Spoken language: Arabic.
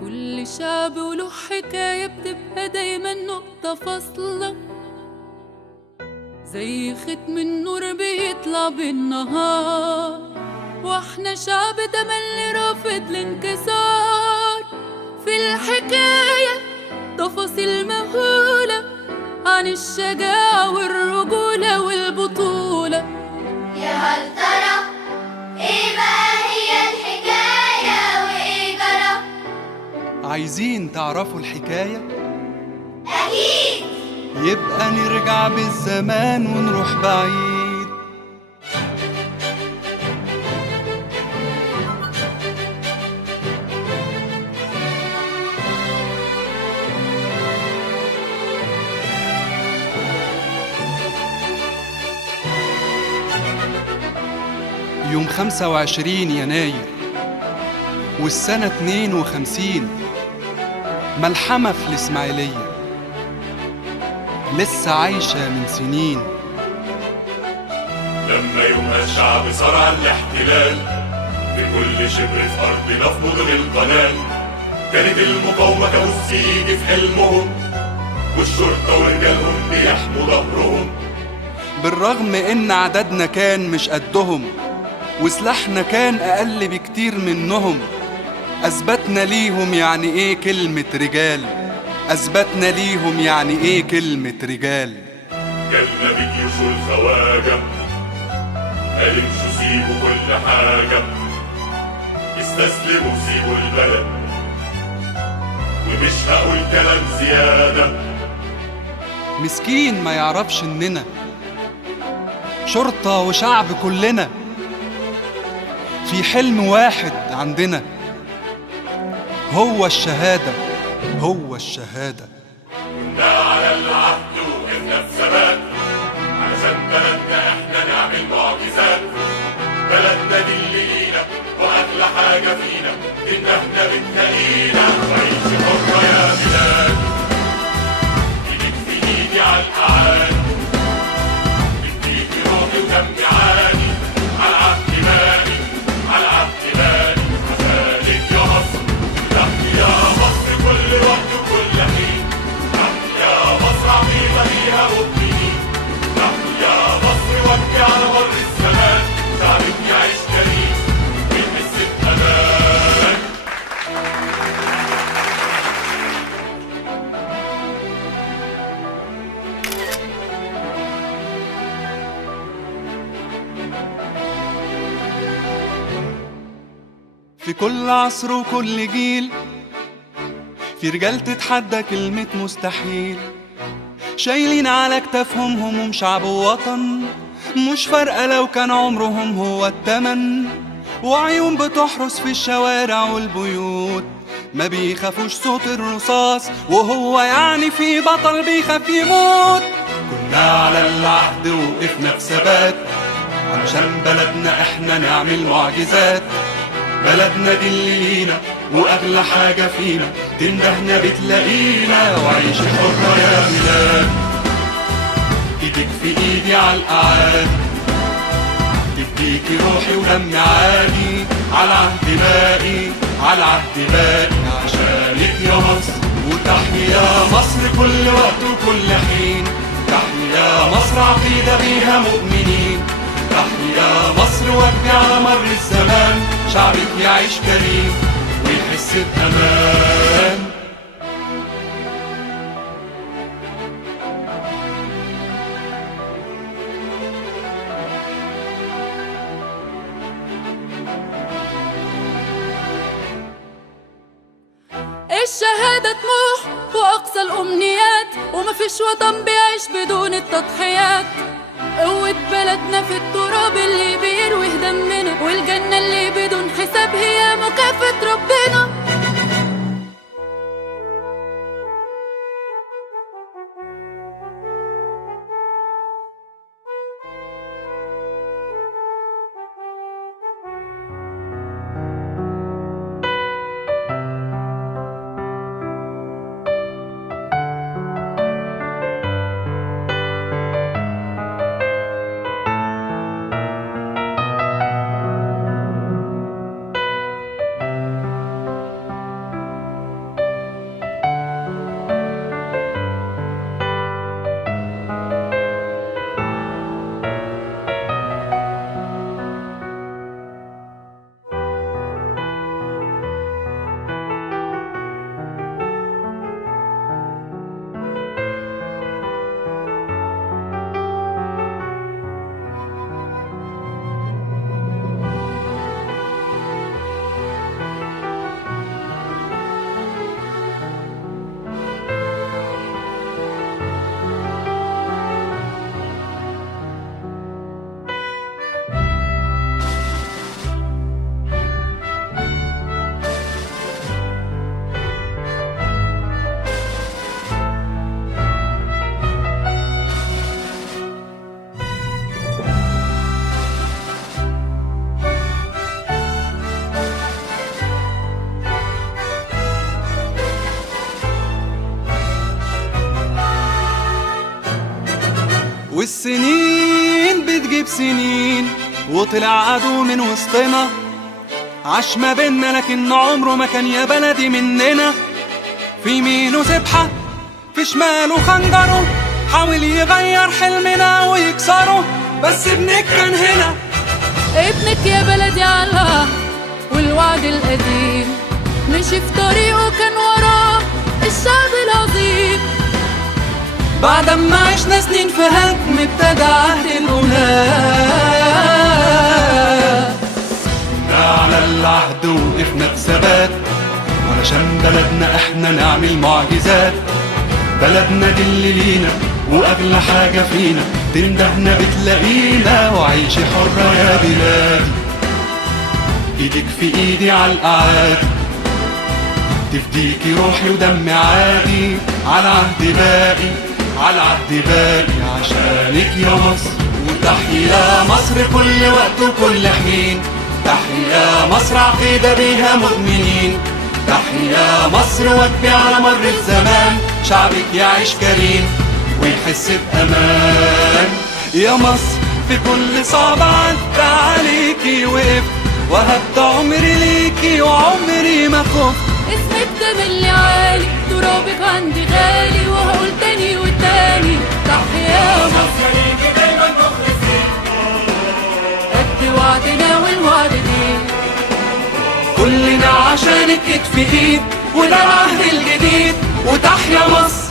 كل شعب وله حكاية بتبقى دايما نقطة فاصلة، زي ختم النور بيطلع بالنهار، واحنا شعب تملي رافض الانكسار. في الحكاية تفاصيل مهولة عن الشجاعة والرجولة والبطولة. يا هل ترى ايه بقى هي الحكاية وايه جرى؟ عايزين تعرفوا الحكاية؟ أكيد. يبقى نرجع بالزمان ونروح بعيد. يوم 25 يناير والسنة 52، ملحمة في الإسماعيلية لسه عايشة من سنين. لما يوم الشعب صار الاحتلال بكل شبر في أرضنا في مدن القناة، كانت المقاومة كابوس يجي في حلمهم، والشرطة ورجالهم بيحموا ظهرهم. بالرغم إن عددنا كان مش قدهم وسلاحنا كان أقل بكتير منهم، أثبتنا ليهم يعني إيه كلمة رجال. أثبتنا ليهم يعني إيه كلمة رجال. جالنا بجيوش الخواجة قال امشوا سيبوا كل حاجة، استسلموا سيبوا البلد، ومش هقول كلام زيادة. مسكين ما يعرفش إننا شرطة وشعب كلنا في حلم واحد عندنا، هو الشهادة. هو الشهادة. كنا على العهد وقفنا بثبات علشان بلدنا احنا نعمل معجزات. بلدنا دي اللي لينا واغلى حاجة فينا، ان احنا بتلاقينا وعيش حرة يا بلاد. ايدك في ايدي على القعاد، بديكي روحي ودمي عادي، على العهد باقي على العهد باقي عشانك يا مصر. تحيا مصر كل وقت وكل حين، تحيا مصر عظيمة ليها مؤمنين. تحيا مصر وابكي على مر الزمان، شعبك يعيش كريم ويحس بأمان. في كل عصر وكل جيل في رجال تتحدى كلمة مستحيل، شايلين على كتافهم هموم شعب ووطن، مش فارقة لو كان عمرهم هو التمن، وعيون بتحرس في الشوارع والبيوت، ما بيخافوش صوت الرصاص، وهو يعني في بطل بيخاف يموت. كنا على العهد وقفنا بثبات علشان بلدنا احنا نعمل معجزات. بلدنا دي اللي لينا واغلى حاجة فينا، تندهنا بتلاقينا وعيش حرة يا بلاد. ايدك في ايدي على القعاد، تديكي روحي ودمي عادي، على العهد باقي على العهد باقي عشانك يا مصر. وتحيا مصر كل وقت وكل حين، تحيا مصر عقيدة بيها مؤمنين. تحيا مصر وابكي على مر الزمان، شعبك يعيش كريم ويحس بأمان. الشهادة طموح وأقصى الأمنيات، ومفيش وطن بيعيش بدون التضحيات. قوة بلدنا في التراب اللي بيروي دمنا، والجنة اللي بدون حساب هي مكافأة ربنا. والسنين بتجيب سنين وطلع عدو من وسطنا، عاش ما بينا لكن عمره ما كان يا بلدي مننا. في يمينه سبحة في شماله خنجره، حاول يغير حلمنا ويكسره، بس ابنك كان هنا. ابنك يا بلدي على والوعد القديم، مشي في طريقه كان وراه الشعب العظيم. بعد ما عشنا سنين في هدم ابتدى عهد الأولاد، على العهد وقفنا بثبات علشان بلدنا احنا نعمل معجزات. بلدنا دي اللي لينا واغلى حاجة فينا، تندهنا بتلاقينا وعيشي حرة يا بلادي. ايدك في ايدي على الاعادي، تفديكي روحي ودمي عادي. على عهد باقي على عهد باقي عشانك يا مصر. وتحيا مصر كل وقت وكل حين، تحيا مصر عقيدة بيها مؤمنين. تحيا مصر وجبي على مر الزمان، شعبك يعيش كريم ويحس بأمان. يا مصر في كل صعب عدى عليكي وقفت، وهبت عمري ليكي وعمري ما خفت. اسمك ده ملي عالي، ترابك عندي غالي، وهقول تاني وتاني تحيا مصر. دايما مخلصين، قد وعدنا والوعد دين، كلنا عشانك كتف ايد، وده العهد الجديد. وتحيا مصر.